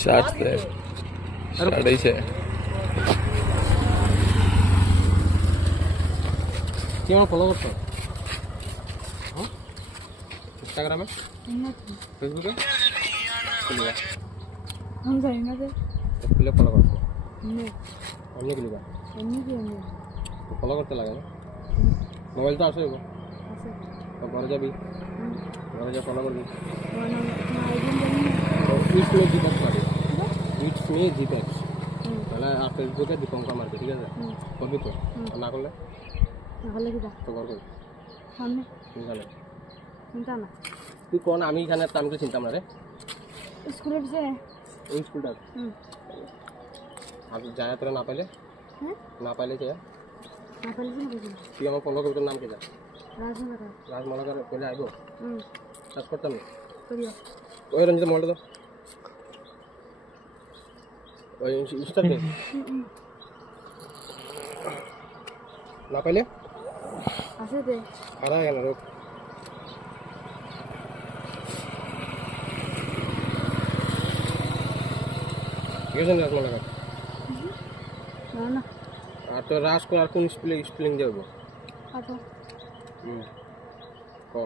Start से start ही से क्यों फॉलो करते हो? हाँ? इंस्टाग्राम में, फेसबुक में, खुलेगा। हम जाएंगे तो तो खुले फॉलो करते हो। नहीं हमने खुलेगा। नहीं नहीं तो फॉलो करते लगा ना। मोबाइल तो आसे हो। ऐसे तो घर जा भी, घर जा फॉलो कर दी। वाला आईडी नहीं तो ट्वीट्स में दीपक मारे। ट्वीट्स में दीपक। पहले आप फेसबुक पे दीपंकर मार के ठीक है कर भी तो ना कर ले নাহলে কি দা तो कर कोई সামনে चिंता नहीं চিন্তা না तू कौन आमी खाने काम के चिंता मारे স্কুলের যে इन स्कूल डाल आप जाया तेरा ना पहले হ্যাঁ जाया না পারলে না বুঝি तू हम फॉलो कर तो नाम के जा রাজনগর राजमाला कर पहले आइबो टच करता नहीं করিও ओए रंजित मोड़ दो ओए इंस्टा पे ना पहले আছে দে आ रहा है ना रुक ये जन राजमाला कर না না আর তো রাস को আর কোন স্পেলিং দেব আচ্ছা को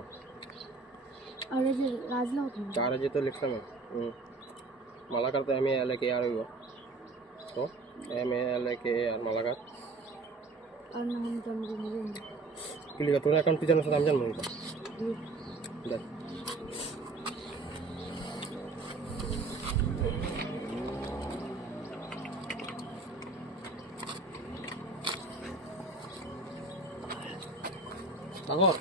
আর এই যে রাজলাও তো चार जे तो लिखता मैं माला करता एम ए एल के आर हो तो एम ए एल के आर माला कर আর না हम तो मुझे কি লিখা তোর অ্যাকাউন্ট টিচারের সাথে আমি জানবো না দেখ সাগর